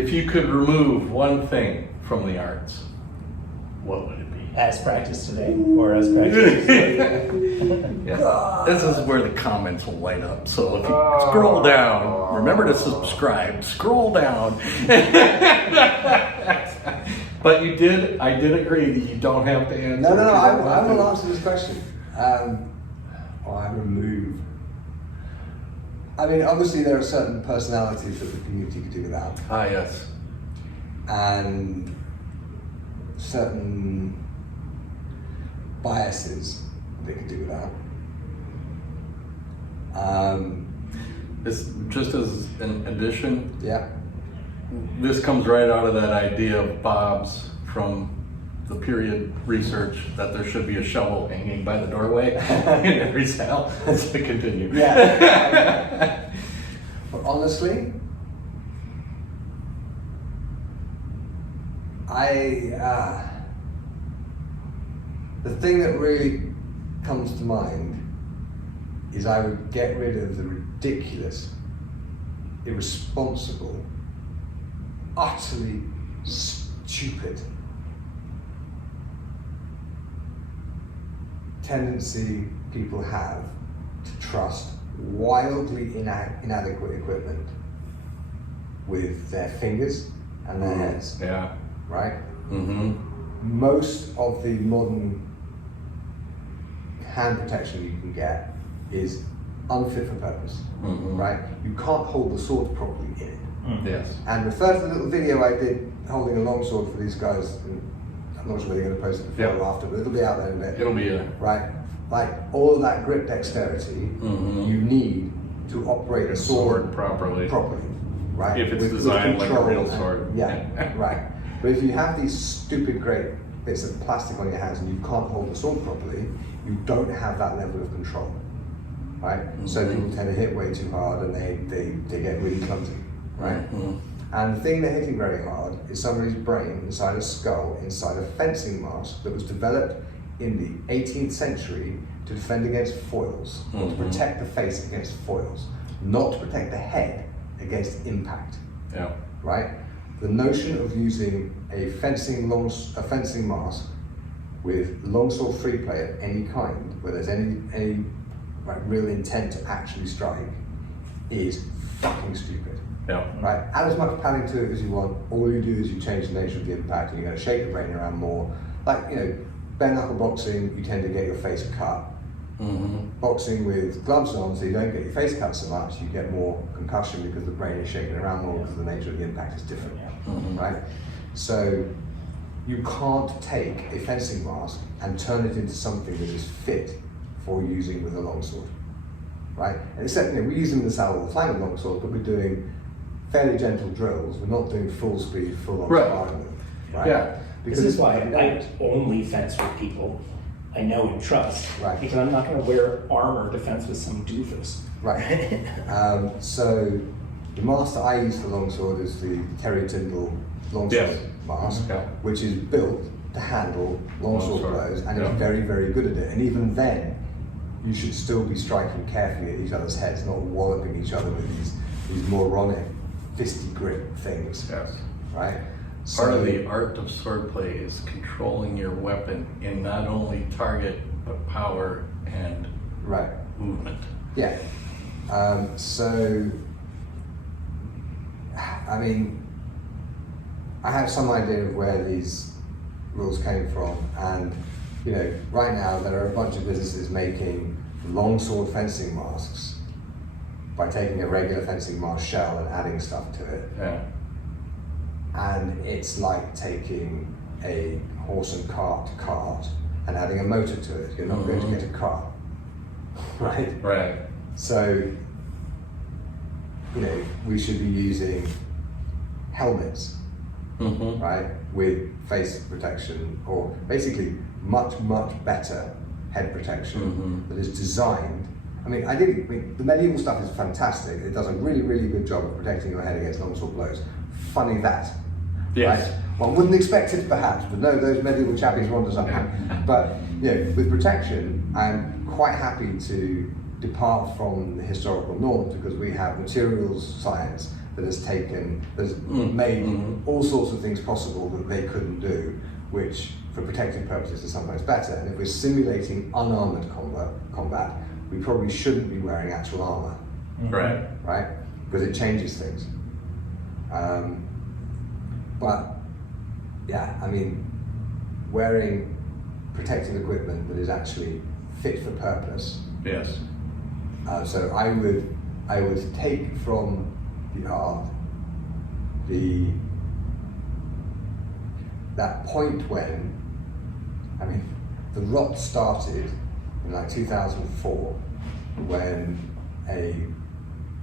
If you could remove one thing from the arts, what would it be? As practiced today, or as practiced today? Yeah. This is where the comments will light up. So if you scroll down, remember to subscribe. Scroll down. But I did agree that you don't have to answer. No, I will answer this question. I remove. I mean, obviously there are certain personalities that the community could do without. Ah, yes. And certain biases they could do without. It's just as an addition. Yeah. This comes right out of that idea of Bob's from the period research that there should be a shovel hanging by the doorway in every cell. To continue. Yeah. But honestly, the thing that really comes to mind is I would get rid of the ridiculous, irresponsible, utterly stupid tendency people have to trust wildly inadequate equipment with their fingers and their heads. Yeah. Right? Mm-hmm. Most of the modern hand protection you can get is unfit for purpose. Mm-hmm. Right? You can't hold the sword properly in it. Yes. And refer to the little video I did holding a longsword for these guys. I'm not sure whether you're going to post it before or after, but it'll be out there in a bit. It'll be a... Right? Like all of that grip dexterity you need to operate a sword properly. Right? If it's designed like a real sword. Yeah, right. But if you have these stupid great bits of plastic on your hands and you can't hold the sword properly, you don't have that level of control. Right? So people tend to hit way too hard and they get really clumsy. Right? And the thing they're hitting very hard is somebody's brain inside a skull, inside a fencing mask that was developed in the 18th century to defend against foils, or to protect the face against foils, not to protect the head against impact. Yeah. Right? The notion of using a fencing mask with longsword free play of any kind, where there's any real intent to actually strike, is fucking stupid. Yeah. Right? Add as much padding to it as you want. All you do is you change the nature of the impact, and you're going to shake the brain around more. Like, bare knuckle boxing, you tend to get your face cut. Boxing with gloves on, so you don't get your face cut so much, you get more concussion because the brain is shaking around more because the nature of the impact is different. Right? So you can't take a fencing mask and turn it into something that is fit for using with a longsword. Right? And except, we use them in the saddle all the time with longsword, but we're doing fairly gentle drills. We're not doing full speed, full on sparring with them. Right? Yeah. Because this is why I only fence with people I know and trust. Right. Because I'm not going to wear armor to fence with some doofus. Right. So the mask that I use for longsword is the Terry Tyndall longsword mask, which is built to handle longsword blows, and it's very, very good at it. And even then, you should still be striking carefully at each other's heads, not walloping each other with these moronic fisty grip things. Yes. Right? Part of the art of swordplay is controlling your weapon in not only target, but power and movement. Yeah. So, I mean, I have some idea of where these rules came from, and right now there are a bunch of businesses making longsword fencing masks by taking a regular fencing mask shell and adding stuff to it. Yeah. And it's like taking a horse and cart and adding a motor to it. You're not going to get a car, right? Right. So, we should be using helmets, right, with face protection, or basically much, much better head protection that is designed. The medieval stuff is fantastic. It does a really, really good job of protecting your head against longsword blows. Funny that. Yes. Right? One wouldn't expect it perhaps, but no, those medieval chappies were onto something. But with protection, I'm quite happy to depart from the historical norms because we have materials science that has made all sorts of things possible that they couldn't do, which for protective purposes is sometimes better. And if we're simulating unarmored combat, we probably shouldn't be wearing actual armor. Right. Right? Because it changes things. But yeah, I mean, wearing protective equipment that is actually fit for purpose. Yes. So I would take from the art that point when, I mean, the rot started in like 2004 when a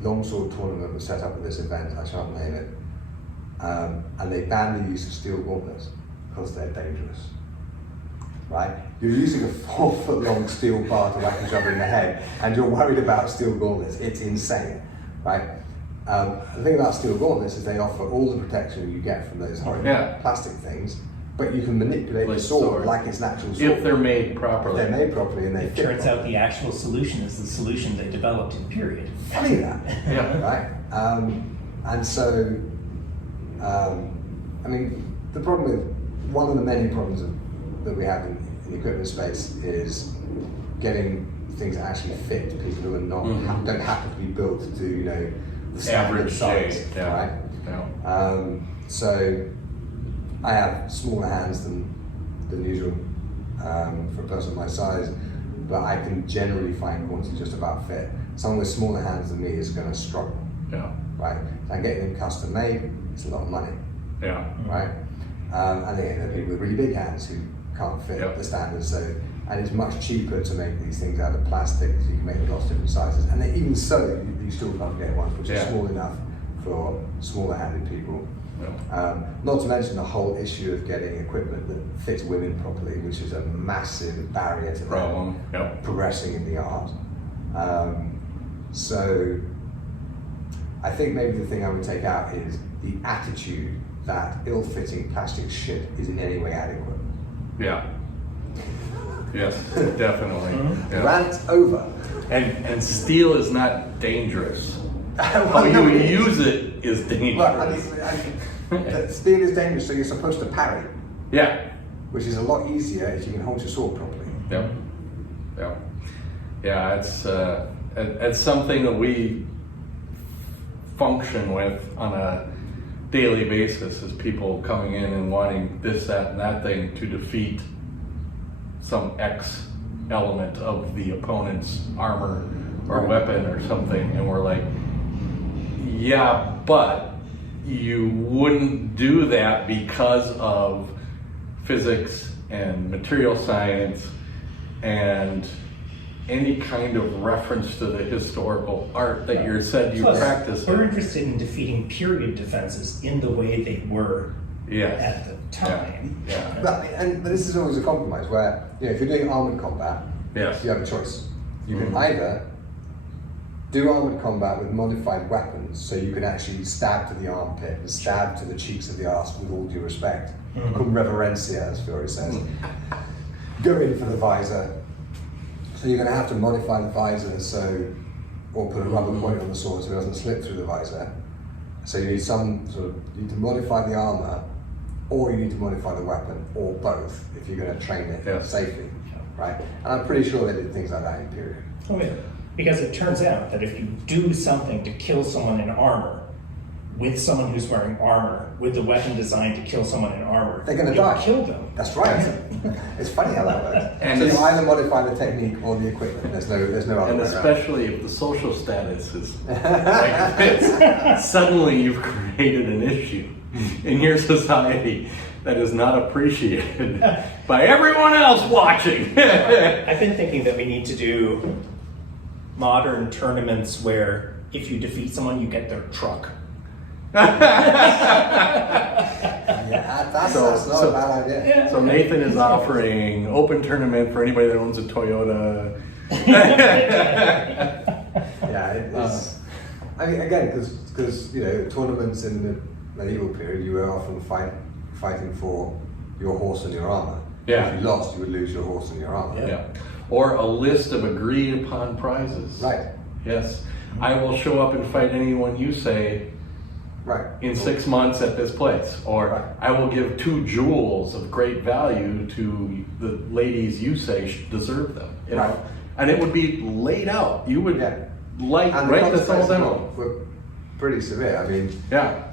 longsword tournament was set up at this event, I shan't name it, and they banned the use of steel gauntlets because they're dangerous. Right? You're using a 4-foot long steel bar to whack each other in the head, and you're worried about steel gauntlets. It's insane, right? The thing about steel gauntlets is they offer all the protection you get from those horrible plastic things, but you can manipulate the sword like it's an actual sword. If they're made properly. If they're made properly and they It fit turns properly. out the actual solution is the solution they developed in period. Funny that, right? And so, I mean, the problem with, one of the many problems that we have in the equipment space is getting things that actually fit people who are not, don't happen to be built to do, the standard Average size, shape, right? Yeah. So I have smaller hands than usual for a person my size, but I can generally find gauntlets just about fit. Someone with smaller hands than me is going to struggle, right? And getting them custom made, it's a lot of money, right? And then there are people with really big hands who can't fit the standards, and it's much cheaper to make these things out of plastic, so you can make them lots of different sizes. And then even so, you still can't get ones which are small enough for smaller-handed people. Not to mention the whole issue of getting equipment that fits women properly, which is a massive barrier to them progressing in the art. So I think maybe the thing I would take out is the attitude that ill-fitting plastic shit is in any way adequate. Yes, definitely. Rant over. And steel is not dangerous. How you use it is dangerous. Well, I mean, steel is dangerous, so you're supposed to parry. Which is a lot easier if you can hold your sword properly. It's something that we function with on a daily basis, is people coming in and wanting this, that, and that thing to defeat some X element of the opponent's armor or weapon or something, and we're like, but you wouldn't do that because of physics and material science and any kind of reference to the historical art that you said you practice. We're interested in defeating period defenses in the way they were at the time. But this is always a compromise where, if you're doing armored combat, you have a choice. You can either do armored combat with modified weapons, so you can actually stab to the armpit and stab to the cheeks of the arse with all due respect, cum reverencia, as Fury says. Go in for the visor. So you're going to have to modify the visor or put a rubber point on the sword so it doesn't slip through the visor. So you need you need to modify the armor, or you need to modify the weapon, or both, if you're going to train it safely, right? And I'm pretty sure they did things like that in period. Oh yeah, because it turns out that if you do something to kill someone in armor, with someone who's wearing armor, with the weapon designed to kill someone in armor, they're going to you'll die. Kill them. That's right. It's funny how that works. And so you either modify the technique or the equipment. There's no other And way especially if the social status is like this, suddenly you've created an issue in your society that is not appreciated by everyone else watching. I've been thinking that we need to do modern tournaments where if you defeat someone, you get their truck. That's not a bad idea. So Nathan is offering open tournament for anybody that owns a Toyota. It is. I mean, again, because tournaments in the medieval period, you were often fighting for your horse and your armor. If you lost, you would lose your horse and your armor. Or a list of agreed upon prizes. Right. Yes. I will show up and fight anyone you say Right. in 6 months at this place, or Right. I will give 2 jewels of great value to the ladies you say deserve them. You know? Right. And it would be laid out. You would Yeah. like And the write this all consequences down. were pretty severe. I mean, Yeah.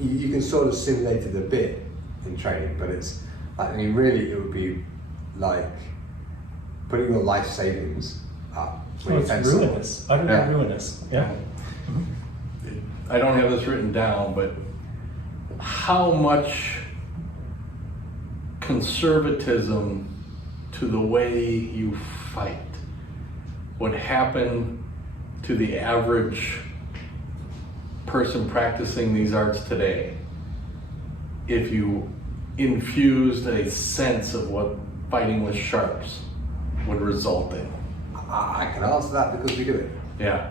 you can sort of simulate it a bit in training, but I mean, really, it would be like putting your life savings up. when Oh, you it's fence someone. ruinous, utterly Yeah. ruinous, yeah. I don't have this written down, but how much conservatism to the way you fight would happen to the average person practicing these arts today if you infused a sense of what fighting with sharps would result in? I can answer that because we do it. Yeah.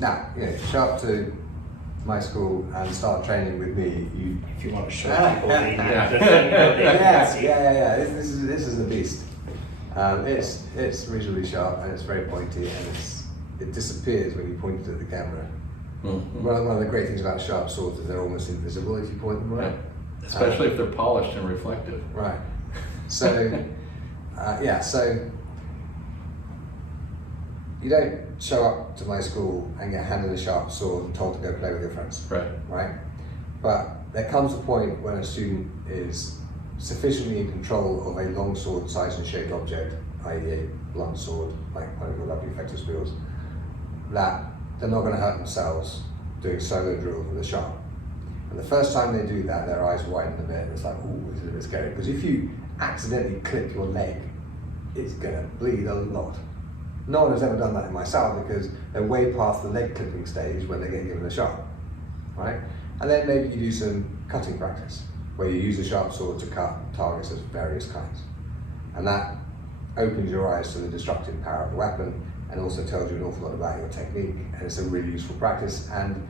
Now, show up to my school and start training with me. If you want to show people the thing that they Yeah, can see. yeah. This is a beast. It's reasonably sharp and it's very pointy and it disappears when you point it at the camera. Mm-hmm. One of the great things about sharp swords is they're almost invisible if you point them right. Yeah. Especially if they're polished and reflective. Right. So, so you don't show up to my school and get handed a sharp sword and told to go play with your friends. Right. Right? But there comes a point when a student is sufficiently in control of a long sword size and shaped object, i.e. a blunt sword, like one of your lovely effective wheels, that they're not going to hurt themselves doing solo drills with a sharp. And the first time they do that, their eyes widen a bit and it's like, ooh, this is a bit scary. Because if you accidentally clip your leg, it's going to bleed a lot. No one has ever done that in my cell because they're way past the leg clipping stage when they get given a sharp, right? And then maybe you do some cutting practice where you use a sharp sword to cut targets of various kinds. And that opens your eyes to the destructive power of the weapon and also tells you an awful lot about your technique. And it's a really useful practice and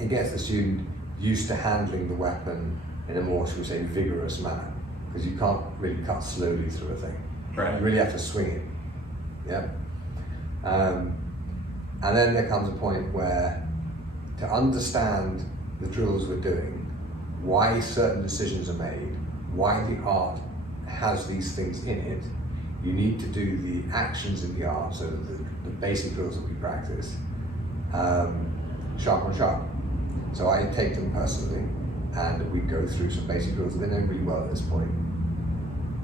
it gets the student used to handling the weapon in a more, should we say, vigorous manner because you can't really cut slowly through a thing. Right. You really have to swing it. Yeah. And then there comes a point where to understand the drills we're doing, why certain decisions are made, why the art has these things in it, you need to do the actions in the art, so the basic drills that we practice, sharp on sharp. So I take them personally and we go through some basic drills that they know really well at this point.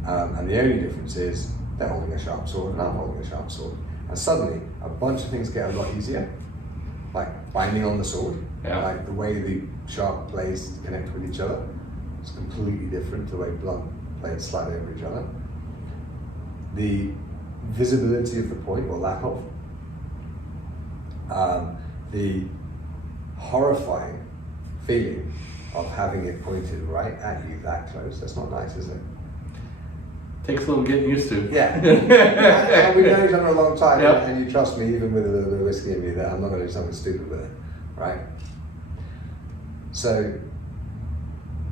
And the only difference is they're holding a sharp sword and I'm holding a sharp sword. And suddenly, a bunch of things get a lot easier, like binding on the sword, like the way the sharp blades connect with each other. It's completely different to the way blunt blades slide over each other. The visibility of the point, or lack of. The horrifying feeling of having it pointed right at you that close. That's not nice, is it? Takes a little getting used to. Yeah. And we've known each other a long time, Yep. and you trust me, even with a little bit of whiskey in me, that I'm not going to do something stupid with it, right? So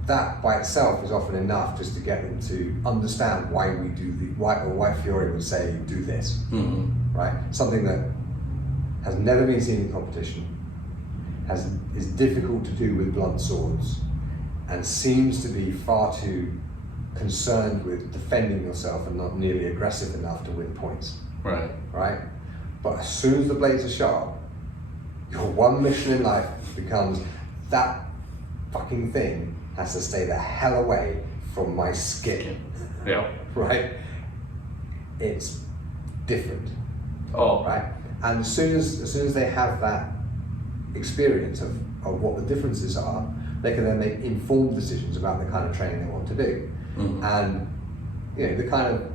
that by itself is often enough just to get them to understand why we do why Fiore would say do this, right? Something that has never been seen in competition, is difficult to do with blunt swords, and seems to be far too concerned with defending yourself and not nearly aggressive enough to win points. Right. Right? But as soon as the blades are sharp, your one mission in life becomes that fucking thing has to stay the hell away from my skin. Yeah. Right? It's different. Oh. Right? And as soon as they have that experience of what the differences are, they can then make informed decisions about the kind of training they want to do. And the kind of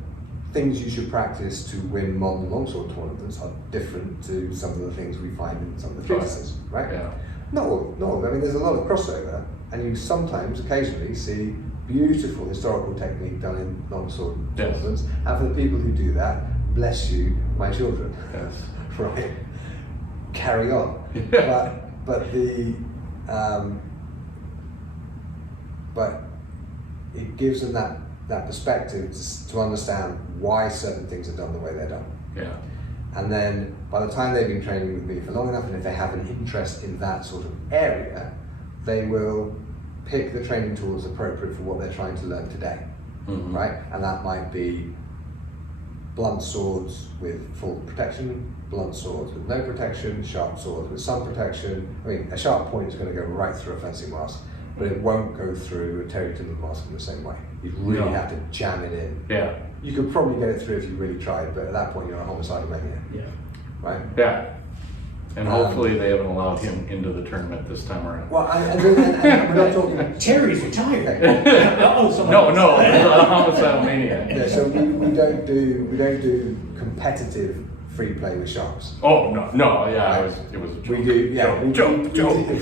things you should practice to win modern longsword tournaments are different to some of the things we find in some of the treatises, right? Yeah. Not all. I mean, there's a lot of crossover, and you sometimes, occasionally, see beautiful historical technique done in longsword tournaments. And for the people who do that, bless you, my children. Yes. Right? Carry on. But it gives them that perspective to understand why certain things are done the way they're done. Yeah. And then by the time they've been training with me for long enough, and if they have an interest in that sort of area, they will pick the training tools appropriate for what they're trying to learn today, right? And that might be blunt swords with full protection, blunt swords with no protection, sharp swords with some protection. I mean, a sharp point is going to go right through a fencing mask, but it won't go through a Terry Timber mask in the same way. You really have to jam it in. Yeah. You could probably get it through if you really tried, but at that point you're a homicidal maniac. Yeah. Right? Yeah. And hopefully they haven't allowed him into the tournament this time around. Well, and we're not talking. Terry's retired. No, a homicidal maniac. Yeah, so we don't do competitive free play with sharps. Oh no, yeah, it was a joke. We do, yeah, joke. We do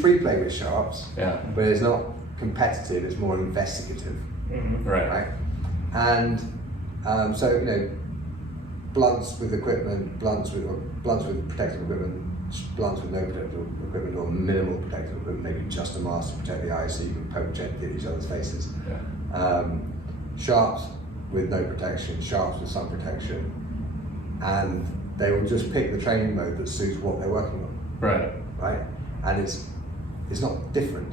free play with sharps. Yeah. But it's not competitive; it's more investigative. Right. And so blunts with equipment, blunts with protective equipment, blunts with no protective equipment or minimal protective equipment, maybe just a mask to protect the eyes so you can poke gently at each other's faces. Yeah. Sharps with no protection, sharps with some protection, and they will just pick the training mode that suits what they're working on. Right? And it's not different.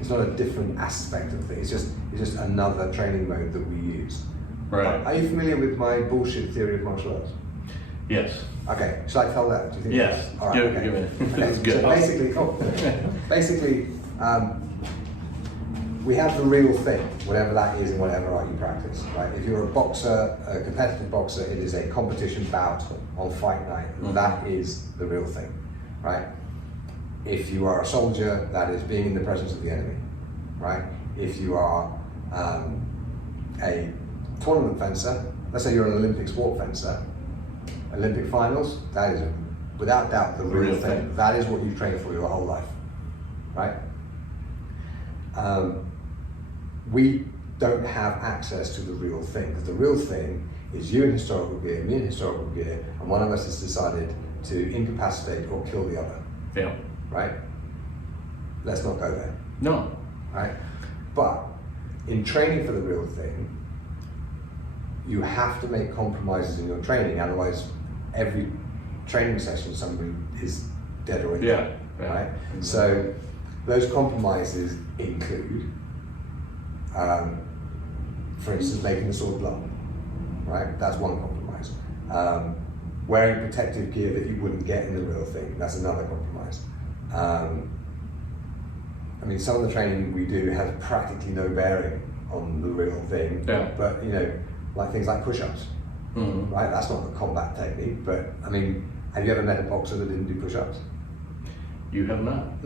It's not a different aspect of things. It's just another training mode that we use. Right. Are you familiar with my bullshit theory of martial arts? Yes. Okay, shall I tell that? Do you think? Yes. All right, Give it. Okay, That's good. so basically, we have the real thing, whatever that is in whatever art you practice, right? If you're a boxer, a competitive boxer, it is a competition bout on fight night. That is the real thing, right? If you are a soldier, that is being in the presence of the enemy, right? If you are a tournament fencer, let's say you're an Olympic sport fencer, Olympic finals, that is without doubt the real thing. That is what you've trained for your whole life, right? We don't have access to the real thing, because the real thing is you in historical gear, me in historical gear, and one of us has decided to incapacitate or kill the other. Yeah. Right? Let's not go there. No. Right? But in training for the real thing, you have to make compromises in your training, otherwise every training session somebody is dead already. Yeah. Right? So those compromises include, for instance, making the sword blunt. Right? That's one compromise. Wearing protective gear that you wouldn't get in the real thing, that's another compromise. I mean, some of the training we do has practically no bearing on the real thing, but like things like push-ups, right? That's not the combat technique, but I mean, have you ever met a boxer that didn't do push-ups? You have not.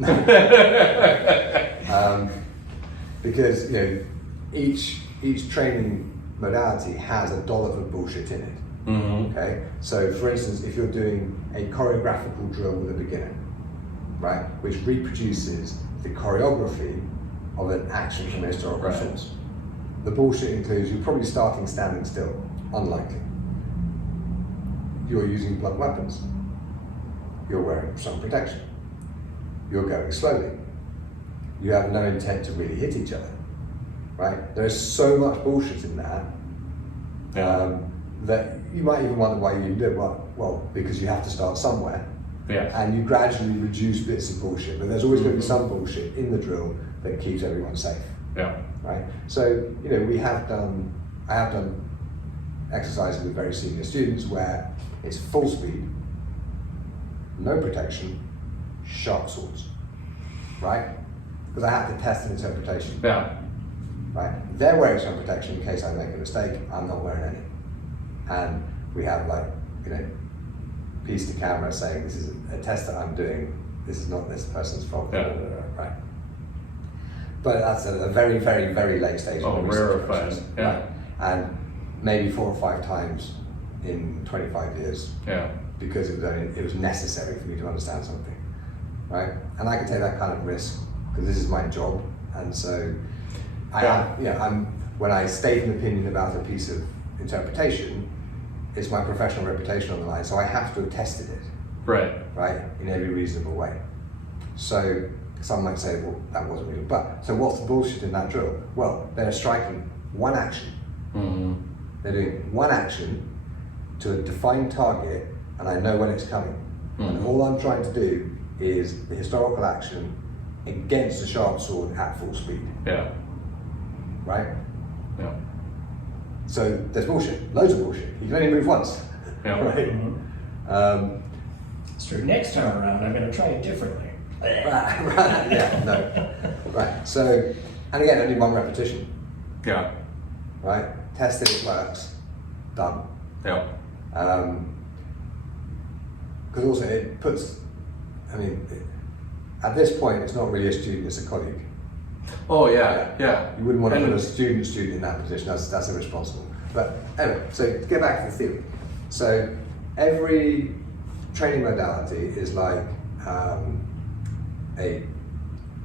Because each training modality has a dollop of bullshit in it. Okay, so for instance, if you're doing a choreographical drill with a beginner, right, which reproduces the choreography of an action from a historical source, the bullshit includes you're probably starting standing still, unlikely. You're using blunt weapons. You're wearing some protection. You're going slowly. You have no intent to really hit each other, right? There's so much bullshit in that. That you might even wonder why you even do it. Well, because you have to start somewhere. Yeah. And you gradually reduce bits of bullshit, but there's always going to be some bullshit in the drill that keeps everyone safe. Yeah. Right? So, I have done exercises with very senior students where it's full speed, no protection, sharp swords. Right? Because I have to test an interpretation. Yeah. Right? They're wearing some protection in case I make a mistake, I'm not wearing any. And we have piece to camera saying this is a test that I'm doing, this is not this person's fault. Yeah. Right. But that's a very, very, very late stage. Oh, rarefied. Yeah. Right. And maybe 4 or 5 times in 25 years. Yeah. Because it was necessary for me to understand something. Right? And I can take that kind of risk because this is my job. And so when I state an opinion about a piece of interpretation, it's my professional reputation on the line, so I have to have tested it. Right. Right? In every reasonable way. So some might say, well, that wasn't real. But so what's the bullshit in that drill? Well, they're striking one action. They're doing one action to a defined target, and I know when it's coming. And all I'm trying to do is the historical action against a sharp sword at full speed. Yeah. Right? Yeah. So there's bullshit, loads of bullshit. You can only move once. Yeah. Right? It's true. Next time around, I'm going to try it differently. Right, yeah, no. Right, so, and again, only one repetition. Yeah. Right? Test it works. Done. Yeah. Because also it puts, I mean, at this point, it's not really a student, it's a colleague. Oh yeah, yeah. You wouldn't want to And put a student in that position, that's irresponsible. But anyway, so to get back to the theory. So every training modality is like,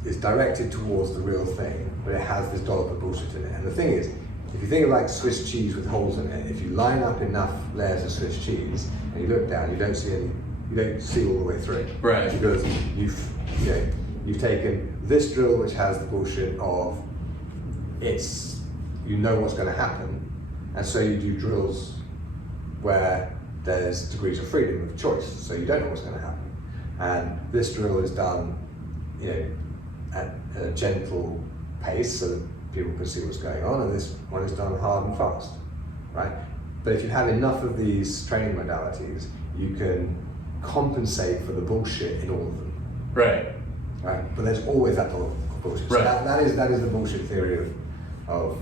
is directed towards the real thing, but it has this dollop of bullshit in it. And the thing is, if you think of like Swiss cheese with holes in it, if you line up enough layers of Swiss cheese and you look down, you don't see all the way through. Right. Because you've taken this drill which has the bullshit of you know what's going to happen, and so you do drills where there's degrees of freedom of choice, so you don't know what's going to happen. And this drill is done, at a gentle pace so that people can see what's going on, and this one is done hard and fast, right? But if you have enough of these training modalities, you can compensate for the bullshit in all of them. Right. Right? But there's always that bullshit. So Right. that is the bullshit theory of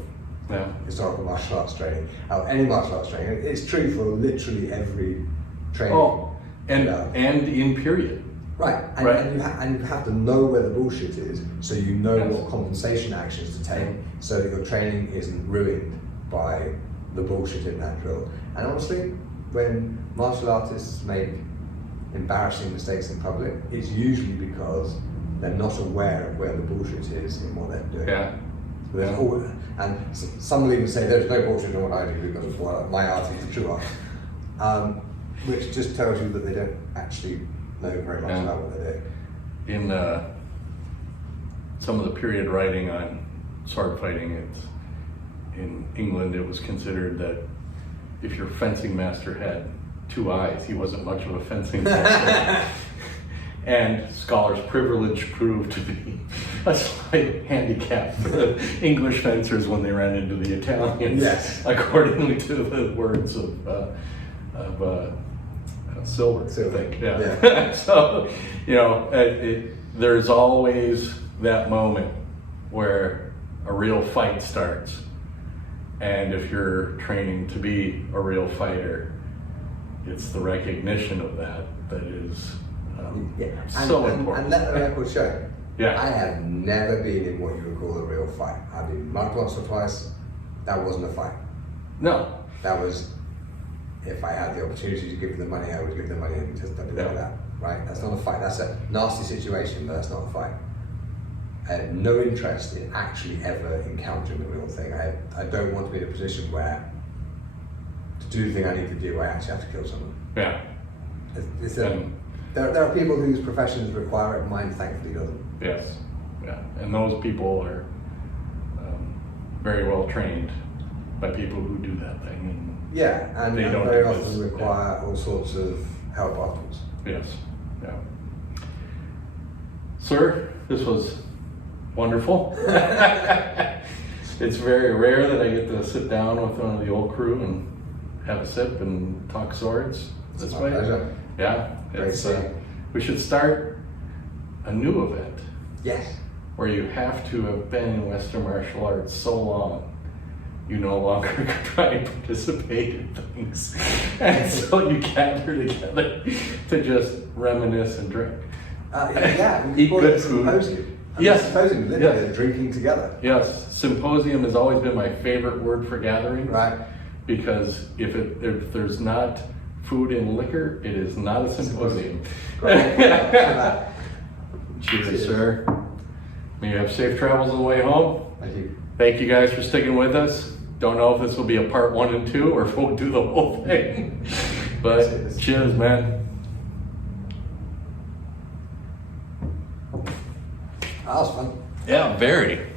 Yeah. historical martial arts training. Any martial arts training. It's true for literally every training. Oh, and modality. and in period. Right, and, Right. and you have to know where the bullshit is, so you know Yes. what compensation actions to take, so that your training isn't ruined by the bullshit in that drill. And honestly, when martial artists make embarrassing mistakes in public, it's usually because they're not aware of where the bullshit is in what they're doing. Yeah. So there's always, and some will even say there's no bullshit in what I do because my art is the true art, which just tells you that they don't actually know very much Yeah. about what they do. In some of the period writing on sword fighting, in England it was considered that if your fencing master had two eyes, he wasn't much of a fencing master. And scholars' privilege proved to be a slight handicap for the English fencers when they ran into the Italians, Yes. according to the words of Silver, Silver, I think. Yeah. yeah. So, there's always that moment where a real fight starts. And if you're training to be a real fighter, it's the recognition of that is so important. And let the record show. Yeah. I have never been in what you would call a real fight. I've been mugged once or twice. That wasn't a fight. No. That was, if I had the opportunity to give them the money, I would give them money and just do that. Right? That's not a fight. That's a nasty situation, but that's not a fight. I had no interest in actually ever encountering the real thing. I don't want to be in a position where to do the thing I need to do, I actually have to kill someone. Yeah. There are people whose professions require it, mine thankfully doesn't. Yes. Yeah. And those people are very well trained by people who do that thing. And Yeah, and they don't very do often this, require all sorts of help afterwards. Yes. Yeah. Sir, this was wonderful. It's very rare that I get to sit down with one of the old crew and have a sip and talk swords this My way. pleasure. Yeah, Great seeing. we should start a new event Yes. where you have to have been in Western martial arts so long you no longer can try and participate in things. And so you gather together to just reminisce and drink. Yeah, Eat call good it a food. symposium. Yes. Symposium, literally, Yes. drinking together. Yes, symposium has always been my favorite word for gathering. Right. Because if there's not food and liquor, it is not a symposium. Great. Cheers, Cheers. sir. May you have safe travels on the way home. Thank you. Thank you guys for sticking with us. Don't know if this will be a part 1 and 2 or if we'll do the whole thing. But cheers, man. That was fun. Yeah, very.